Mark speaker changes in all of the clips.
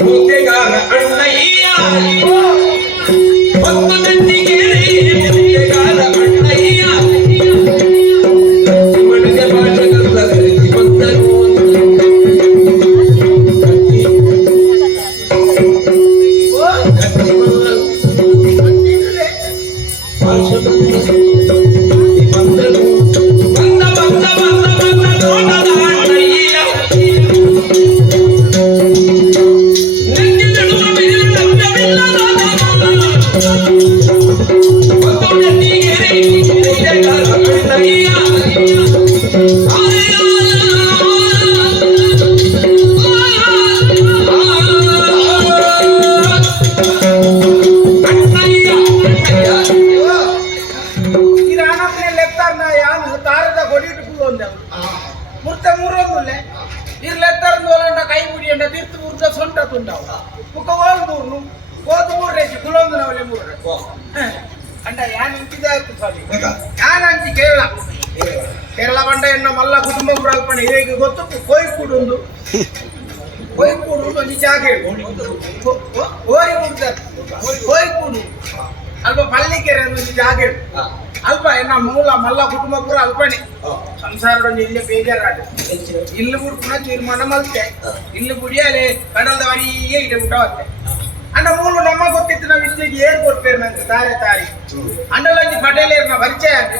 Speaker 1: ಮುದ್ದೆಗಾರ ಅಣ್ಣಯ್ಯ
Speaker 2: ದೋಲಂಡ ಕೈ ಮುಡಿ ಅಂಡ ತಿರ್ತು ಮುರ್ದ ಸೊಂಟ ತುಂಡವು. ಮುಖ ಓಲ್ ಮೂರ್ನು ಕೋದು ಮೂರು ರೇಜಿ ಕುಲೊಂದು ನವಲೆ ಮೂರು ಅಂಡ ಯಾನ್ ಇಂತಿದೆ ಆಯ್ತು ಸ್ವಾಮಿ. ಯಾನ್ ಕೇರಳ? ಕೇರಳ ಬಂಡ ಎನ್ನ ಮಲ್ಲ ಕುಟುಂಬ ಪ್ರಾಲ್ಪಣೆ. ಹೇಗೆ ಗೊತ್ತು ಕೋಯಿಕೂಡುಂದು. ಕೋಯಿಕೂಡು ಒಂದು ಜಾಗ ಓರಿ ಕುಡ್ತಾರೆ ಕೋಯಿಕೂಡು ಅಲ್ಪ ಪಳ್ಳಿಕೆರೆ ಒಂದು ಜಾಗ ಅಲ್ಪ ಎನ್ನ ಮೂಲ ಮಲ್ಲ ಕುಟುಂಬ ಪೂರ ಅಲ್ಪಣೆ ಸಂಸಾರದೊಂದು ಇಲ್ಲೇ ಬೇಜಾರಾಡು ಇಲ್ಲಿ ಬಿಡ್ಪುನ ತೀರ್ಮಾನ ಮಲ್ತೆ ಇಲ್ಲಿ ಬುಡಿಯಲೆ ಕಡಲದವರಿಗೆ ಇದೆ ಊಟವತ್ತೆ ಅಣ್ಣ ಮೂಲು ನಮ್ಮ ಗೊತ್ತಿತ್ತು ನಾವು ಇಲ್ಲಿಗೆ ಏರ್ ಕೊಡ್ತೇವೆ ನಂಗೆ ತಾರೆ ತಾರಿ ಅಂಡಲೊಂಜಿ ಪಟೇಲೇರ್ನ ಪರಿಚಯ ಆಗಿ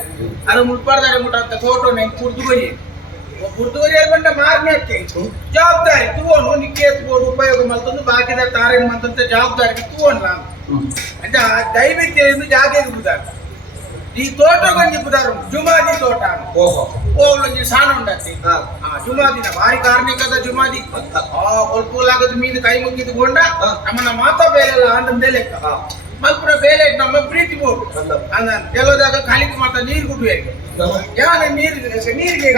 Speaker 2: ಅದು ಮುಟ್ಪಾಡ್ದಾರೆ ಮುಟ್ಟ ಅಂತ ಫೋಟೋ ನಂಗೆ ಕುರ್ದುಗೊರಿ ಕುರ್ದುಗೊರಿ ಬಂಡ ಮಾರ್ನೆ ಜವಾಬ್ದಾರಿ ತೂವನು ನಿಕ್ಕೆ ಎತ್ಬೋದು ಉಪಯೋಗ ಮಲ್ತೊಂದು ಬಾಕಿದ ತಾರೆ ಮಂತಂತ ಜವಾಬ್ದಾರಿ ತೂವನು ನಾನು ಅಂತ ದಯವಿಟ್ಟು ಎಂದು ಜಾಗೆಗೆ ಈ ಗೊಂಜಿ ಬುದಾರ ಜುಮಾದಿ ತೋಟ ಓವ್ಲೊಂಜಿ ಸಾಣ ಉಂಡತ್ತಿ. ಆ ಜುಮಾದಿನ ಭಾರಿ ಕಾರ್ಣಿಕದ ಜುಮಾದಿ. ಆ ಕೊಲ್ಪುಲಾಗದ ಮೀನು ಕೈ ಮುಗಿದು ಗೊಂಡ ನಮ್ಮನ್ನ ಮಾತಾ ಬೇಲೆಲ್ಲ ಆಂದಂದೇ ಲೆಕ್ಕ ಮಲ್ಪುರ ಬೇಲೆ ನಮ್ಮ ಪ್ರೀತಿ ಬೋಟು ಅಂದ ಕೆಲೋದಾಗ ಖಾಲಿಗೆ ಮಾತ ನೀರು ಗುಡ್ಡುವೆ ಯಾನ ನೀರು ನೀರಿಗೆ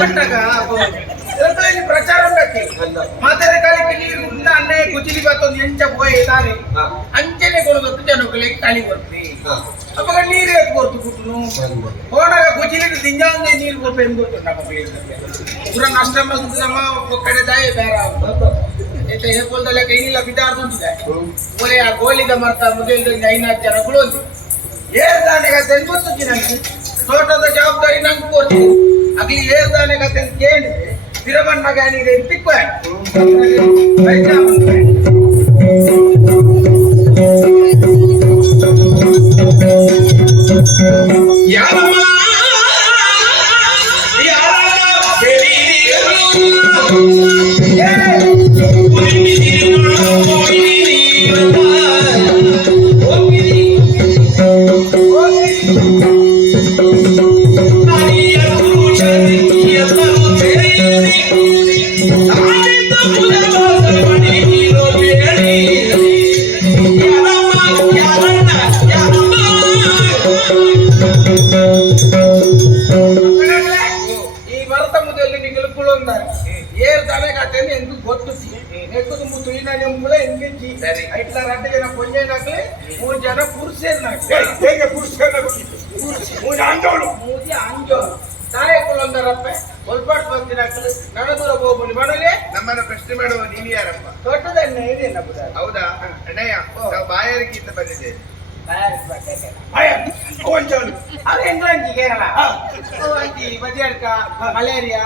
Speaker 2: ಬಿಟ್ಟಾಗ ಎಲ್ಲರಲ್ಲಿ ಪ್ರಚಾರ ಉಂಡತ್ತಿ ಮಾತಾಡ ಕಾಲಿಗೆ ನೀರು ಗುಡ್ಡ ಅನ್ನೇ ಗುಜಿಲಿ ಬತ್ತೊಂದು ಎಂಚ ಪೋಯ್ ತಾರೆ ಅಂಚನೆ ಕೊಡೋದಕ್ಕೆ ಜನಗಳಿಗೆ ಕಾಲಿ ಬರ್ತಿ ಅವಾಗ ನೀರು ಯಾಕೆ ಬರ್ತು ಕುಟ್ಲು ಹೋದಾಗ ಗೊತ್ತಿಲ್ಲ ದಿಂಜಾಂಗೆ ನೀರು ಬರ್ತು ಹೆಂಗ್ ಗೊತ್ತು ನಮ್ಮ ಪೂರ ನಷ್ಟ ಬಂದು ನಮ್ಮ ಕಡೆ ದಾಯ ಬೇರೆ ಆಗುತ್ತೆ ಹೇಳ್ಕೊಳ್ದಲ್ಲ ಕೈನಿಲ್ಲ ಬಿದ್ದಾಡ್ತಿದೆ ಗೋಲಿ ಆ ಗೋಲಿದ ಮರ್ತ ಮೊದಲಿದ್ದಂಗೆ ಐನಾರು ಜನ ಗುಳೋದು ಏರ್ದಾನೆಗ ಗೊತ್ತಿದೆ ನನಗೆ ತೋಟದ ಜವಾಬ್ದಾರಿ ನಂಗೆ ಕೊಡ್ತೀನಿ ಅಗ್ಲಿ ಏರ್ದಾನೆಗ ಕೇಳಿದ್ರೆ ವಿರಮಣ್ಣ ಗಾನಿಗೆ ತಿಕ್ಕ Yeah. ಕಾಟೇನೆ ಎಂದು ಗೊತ್ತು. ನೆಕ್ಕದು ಮುತ್ತು ಈ ಎಂಬುದ ಎಂಬುಳ ಎಂಗಿಂಚಿ
Speaker 1: ಸರಿ.
Speaker 2: ಐಟ್ಲ ರಡ್ಡ ಜನ
Speaker 3: ಹೇಗೆ
Speaker 2: ತಾಯಿ ಕುಳೊಂದಾರಪ್ಪ ಒಲ್ಪಾಟ್ ಬಂದಿನಾಗ್ಲಿ ನಡದೂರ ಹೋಗ್ಬಂದು ಮಾಡಲಿ?
Speaker 3: ನಮ್ಮನ್ನ ಪ್ರಶ್ನೆ ಮಾಡುವ ನೀನು ಯಾರಪ್ಪ?
Speaker 2: ದೊಡ್ಡದ ಏನಿಲ್ಲ
Speaker 3: ಹೌದಾ? ಅಣ್ಣಯ್ಯ ನಾವು ಬಾಯಾರಿಕೆಯಿಂದ ಬಂದಿದ್ದೇವೆ. ಕೊಂಚಲು
Speaker 2: ಅದು ಎಂಗ್ಲಂಜಿ ಕೇರಳ. ಅಂತಿ ಬದಿಯಡ್ಕ ಮಲೇರಿಯಾ.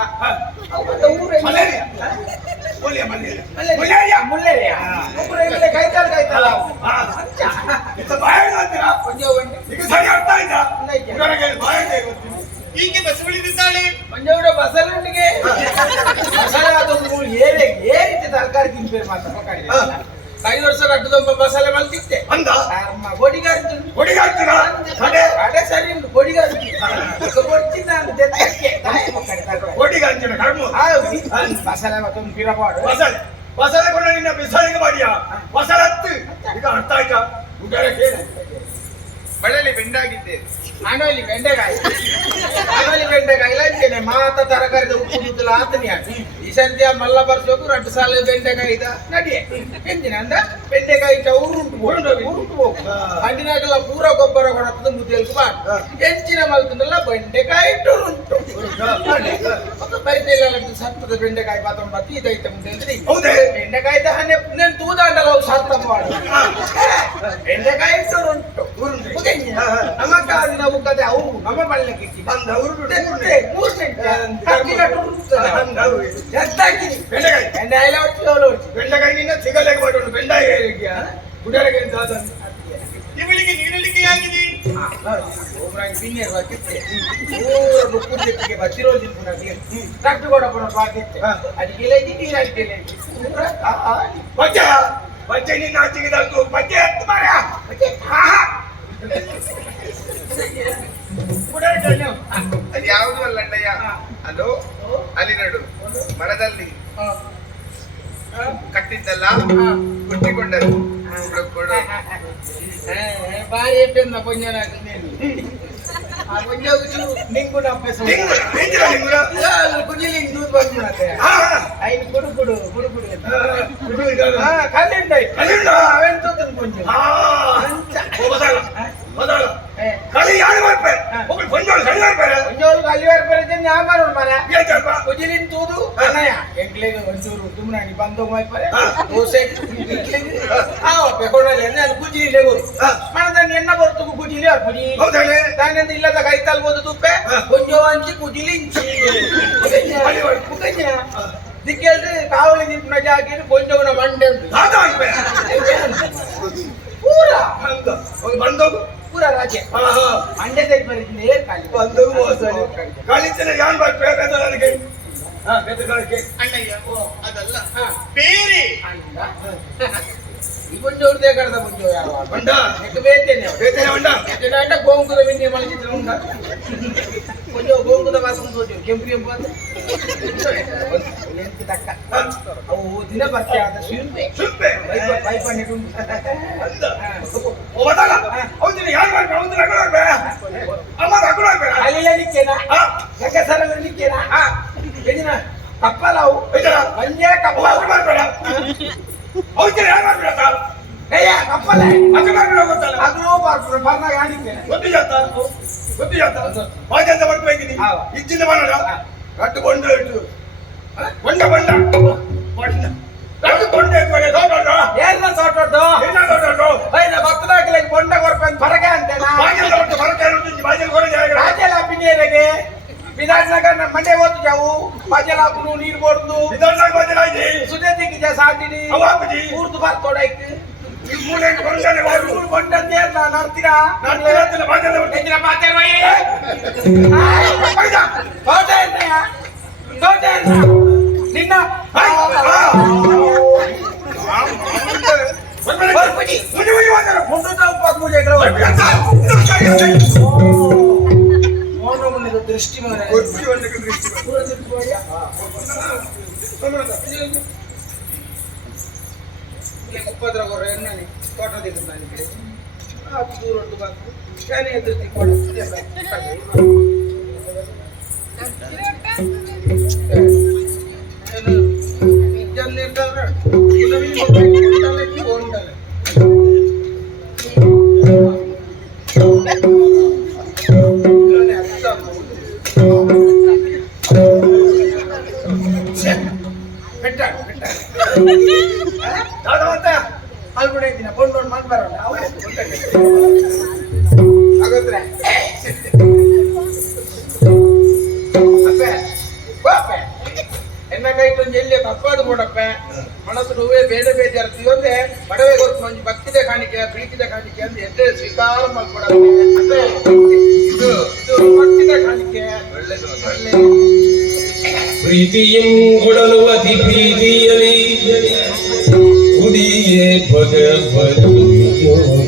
Speaker 2: ಮತ್ತೆ ಊರು
Speaker 3: ಮಲೇರಿಯಾ. ಮಲೇರಿಯಾ. ಮಲೇರಿಯಾ.
Speaker 2: ಮುಳ್ಳೇರಿಯಾ. ಒಬ್ಬರು ಇಲ್ಲೇ ಕೈತಾಳ ಕೈತಾಳ
Speaker 3: ಇಂಥ ಬಾಯಾಗ ಅಂತೀರಾ?
Speaker 2: ಕೊಂಚ ಒಂದು
Speaker 3: ಈಗ ಸರಿ ಅರ್ಥ ಆಯ್ತಾ? ಇವರಿಗೆ ಬಾಯಾಗ ಗೊತ್ತಿಲ್ಲ ಹೀಗೆ ಬಸ್ ಉಳಿದಿದ್ದಾಳೆ?
Speaker 2: ಮಂಜವಡ ಬಸಲುಂಡಿಗೆ ಬಸಳೆ ಅದೊಂದು ಏರೆ ಏರಿತೆ ತರಕಾರಿ ತಿನ್ಬೇಕು ಮಾತ್ರ ಐದು ವರ್ಷ ಅಡ್ಡದೊಬ್ಬ ಮಸಾಲೆ ಮಲ್ತಿತ್ತೆ
Speaker 3: ಅಂದ?
Speaker 2: ಬೋಡಿಗಾರ
Speaker 3: ಹುಡುಗಾಡ್ತೀರ ಕಡೆ
Speaker 2: ಅಡೆ ಸರಿ ಉಂಟು ಬೋಡಿಗಾರ ಕೊಡ್ತೀನಿ ನಾನು
Speaker 3: ಕರ್ಮ?
Speaker 2: ಮಸಾಲೆ ಮತ್ತೊಂದು
Speaker 3: ಮಸಾಲೆ. ಮಸಾಲೆ ಕೂಡ ನಿನ್ನ ಬಿಸಾಳಿಗೆ ಮಾಡಿಯಾ? ಬಸಳೆ ಹತ್ತು. ಈಗ ಅರ್ಥ ಆಯ್ತಾ? ಬೆಂಡಾಗಿದ್ದೆ
Speaker 1: ಬಳ್ಳಲಿ ಬೆಂಡಾಗಿದ್ದೇವೆ
Speaker 2: ಆನೋಲಿ ಬೆಂಡೆಕಾಯಿ. ಆನೋಲಿ ಬೆಂಡೆಕಾಯಿ. ಇಲ್ಲಂತೇನೆ ಮಾತ ತರಕಾರಿ ಉಪ್ಪು ಬಿದ್ದಲ ಆತನಿ ಈ ಸಂಧ್ಯ ಮಲ್ಲ ಬರ್ಸೋಕು ರಡ್ಡು ಸಾಲ ಬೆಂಡೆಕಾಯಿ ಇದ ನಡಿಯೆ ಎಂದಿನ ಅಂದ ಬೆಂಡೆಕಾಯಿ ಉರುಂಟು ಉರುಂಟು ಹಣ್ಣಿನಾಗೆಲ್ಲ ಪೂರ ಗೊಬ್ಬರ ಹೊರತದ ಮುದ್ದೆಲ್ಕು ಮಾಡಿ ಹೆಂಚಿನ ಮಲ್ಕನೆಲ್ಲ ಬೆಂಡೆಕಾಯಿ ಉರುಂಟು. ಮತ್ತು ಬೈದೆಲ್ಲ ಸತ್ತದ ಬೆಂಡೆಕಾಯಿ ಪಾತ್ರ ಮತ್ತೆ ಇದೈತೆ ಮುಂದೆ ಬೆಂಡೆಕಾಯಿ ಹಣ್ಣೆ ನೆನ್ ತೂದಾಂಡಲ್ಲ ಅವ್ರು ಸಾರ್ಥ ಮಾಡ. ಬೆಂಡೆಕಾಯಿ ಉರುಂಟು. ನಮ್ಮ ಕಾಲಿನ ಮುಖದ ಅವು. ನಮ್ಮ ಮಳ್ಳಕ್ಕೆ ಮೂರನೇ
Speaker 3: ಬೆಂಡೆಕಾಯಿ.
Speaker 2: ಬೆಂಡೆಕಾಯಿ
Speaker 3: ಬೆಂಡೆಕಾಯಿ ನಿನ್ನ ಸಿಗಲೇಕ ಮಾಡೋಣ ಬೆಂಡೆಕಾಯಿ.
Speaker 1: ಇವಳಿಗೆ ನೀಡಲಿಕ್ಕೆ ಆಗಿದೆ.
Speaker 2: ಹಾ, ನೋಡಿ. ಒಬ್ರಾಗಿ ಪಿನ್ನೆ ಬರ್ತಿತ್ತೆ. ಮೂರು ನುಪ್ಪು ತೆತ್ತಿಗೆ ಬತ್ತಿರೋದು ತಿನ್ಕೊಂಡು ಅದಿಗೆ. ರಟ್ಟು ಕೂಡ ಕೂಡ
Speaker 3: ಹಾ.
Speaker 2: ಅದಕ್ಕೆ ಇಲ್ಲ ಇದ್ದಿದ್ದು ನೀರು ಹಾಕ್ತೇನೆ. ಆ, ಆ,
Speaker 3: ಬಚ್ಚ ಬಚ್ಚ ನಿನ್ನ ಹಚ್ಚಿಗೆ ಬಚ್ಚೆ ಎತ್ತು ಮಾರ
Speaker 2: ಮತ್ತೆ ಗುಡಾರಕ್ಕೆ ನೀವು. ಆ,
Speaker 1: ಅದು ಯಾವುದು ಅಲ್ಲಣ್ಣಯ್ಯ ಅದು ಅಲ್ಲಿ ನಡು. ಮರದಲ್ಲಿ. ಕಟ್ಟಿದ್ದಲ್ಲ?
Speaker 2: ಆ.
Speaker 1: ಕುಟ್ಟಿಕೊಂಡರು ಕೊಡು, ಕೊಡು.
Speaker 2: ಏ, ಬಾರಿ ಎಪ್ಪೆಂದ ಪೊಂಜನ ಆ ಪೊಂಜೋಗು ಚೂರು ನಿಂಗುಡ ಅಭ್ಯಾಸ ಉಂಟು.
Speaker 3: ನಿಂಗುಡ ನಿಂಗುಡ ನಿಂಗುಡ
Speaker 2: ಇಲ್ಲ, ಅಲ್ಲಿ ಕುಜಿಲಿ ಹಿಂಗ್ ದೂರ ಬಂದ್ಬಿಡತ್ತೆ.
Speaker 3: ಹಾ
Speaker 2: ಐದು ಕುಡು ಕುಡು ಕುಡು ಕುಡು ಅಂತ.
Speaker 3: ಗುಡು ಇದ್ದಾನೆ.
Speaker 2: ಹಾ, ಕೊಜಿಲಿನ ತೂದು ಅಣ್ಣಯ್ಯ ಎಂಕ್ಲೆಗೆ ಒಂಚೂರು ದುಮ್ನಾಗಿ ಬಂದು
Speaker 3: ಮಾಯ್ಪಾರೆ
Speaker 2: ದೋಸೆ ಹಾವ ಪೆಕೊಂಡಲ್ಲಿ ಎಣ್ಣೆ ಅದು ಕುಜಿಲಿ
Speaker 3: ಲೇಗು
Speaker 2: ಮನದ ಎಣ್ಣ ಬರ್ತುಕು ಕುಜಿಲಿ ಆ ಕುಜಿ ತಾನಿಂದ ಇಲ್ಲದ
Speaker 3: ಕೈ ತಲ್ಬೋದು
Speaker 2: ತುಪ್ಪೆ ಗೊಂಜೋ ಅಂಚಿ ಕುಜಿಲಿ ಇಂಚಿ ಕಾವಲಿ ಕಾವಳಿ
Speaker 3: ನಿಂತಿನ ಜಾಗಿನ
Speaker 2: ಗೊಂಜೋನ
Speaker 3: ಮಂಡೆ ಪೂರ ಬಂದೋಗು ಪೂರ ರಾಜ್ಯ.
Speaker 2: ಮಂಡ್ಯ ಸೈಡ್ ಬಂದಿದ್ದೀನಿ
Speaker 3: ಖಾಲಿ ಬಂದು ಕಳಿಸಿದ್ರೆ ಯಾನ್ ಬಾಯ್ ಬೇಕಾದ ನನಗೆ?
Speaker 1: ಅಣ್ಣಯ್ಯ ಅದಲ್ಲ. ಬೇರೆ
Speaker 2: ಬಂಡವ್ರದೇ ಕಡದ
Speaker 3: ಬಂಡೋ ಯಾವ ಬಂಡ
Speaker 2: ಬೇತೇನೆ ಕೆಂಪು ಕೆಂಪು ಅಂತ? ಎಂತ ತಕ್ಕ? ದಿನ
Speaker 3: ಅಂತ ಅವತ್ತಿನ ಅಗಳು ಮಾಡ್ಬೇಡ ಅಮ್ಮ ಅಗಳು ಬೇಡ.
Speaker 2: ಅಲ್ಲಿಲ್ಲ ನಿಕ್ಕೇನಾ?
Speaker 3: ಹಾ
Speaker 2: ಗಂಗಸರಲ್ಲಿ ನಿಕ್ಕೇನಾ? ಏನಿನ?
Speaker 3: ಐತಲ್ಲ
Speaker 2: ಮಂಜೆ
Speaker 3: ಅಮ್ಮ
Speaker 2: ಕಪ್ಪಲ
Speaker 3: ಅಗಳು ಮಾಡ್ಬೇಡ ಮಾಡ್ಬೇಡ ಸರ್?
Speaker 2: ಕಪ್ಪಲ?
Speaker 3: ಅದು ಮಾಡ್ಬೇಡ ಗೊತ್ತಲ್ಲ?
Speaker 2: ಅಗ್ಲೋ ಬರ್ತಾರೆ ಬರ್ನಾಗ ಆಡಿದ್ದೇನೆ
Speaker 3: ಗೊತ್ತಿ ಜಾತ? ಗೊತ್ತು ಜಾತ?
Speaker 2: ಹೌದು.
Speaker 3: ಇಚ್ಚಿಂದ ಮಾಡೋಣ. ರಟ್ಟು ಇಟ್ಟು. ಬಂಡ ಬಂಡ ರಟ್ಟು ಕೊಂಡ ಇಟ್ಕೊಂಡೆ ದೊಡ್ಡ
Speaker 2: ಏನ ಬೈನ భజనకు నీరుబొడుతూ సుజతి గిజ సాటిని పూర్తి పత్తోడైకి నిన్న ముందు ಮೌನವನ್ನು ದೃಷ್ಟಿ ಉಪದ್ರ ಎಣ್ಣೆ ತೋಟದಿಂದ ನನಗೆ ದೂರ ಉಂಟು ಬಾಕು ಶಾನೆ ಎದುರು ಕೊಡುತ್ತೆ ನಿರ್ಧಾರ ನಾನು ಇದ್ದೀನಿ ಫೋನ್ ನೋಡಿ ಮಾಡಿ ಬರೋಣ. ಹಾಗಾದ್ರೆ ಎಲ್ಲಿ ಮನಸ್ಸು ನೋವೇ ಬೇಜಾರ್ತಿ ಮಡವೆ ಕಾಣಿಕೆ, ಪ್ರೀತಿದ ಕಾಣಿಕೆ ಅಂತ ಎದ್ದೆ ಸ್ವೀಕಾರ ಮಾಡ್ಕೊಡಪ್ಪ ಇದು ಇದು ಕಾಣಿಕೆ.
Speaker 1: ಒಳ್ಳೆದು
Speaker 2: ಒಳ್ಳೆ
Speaker 4: ભગવતી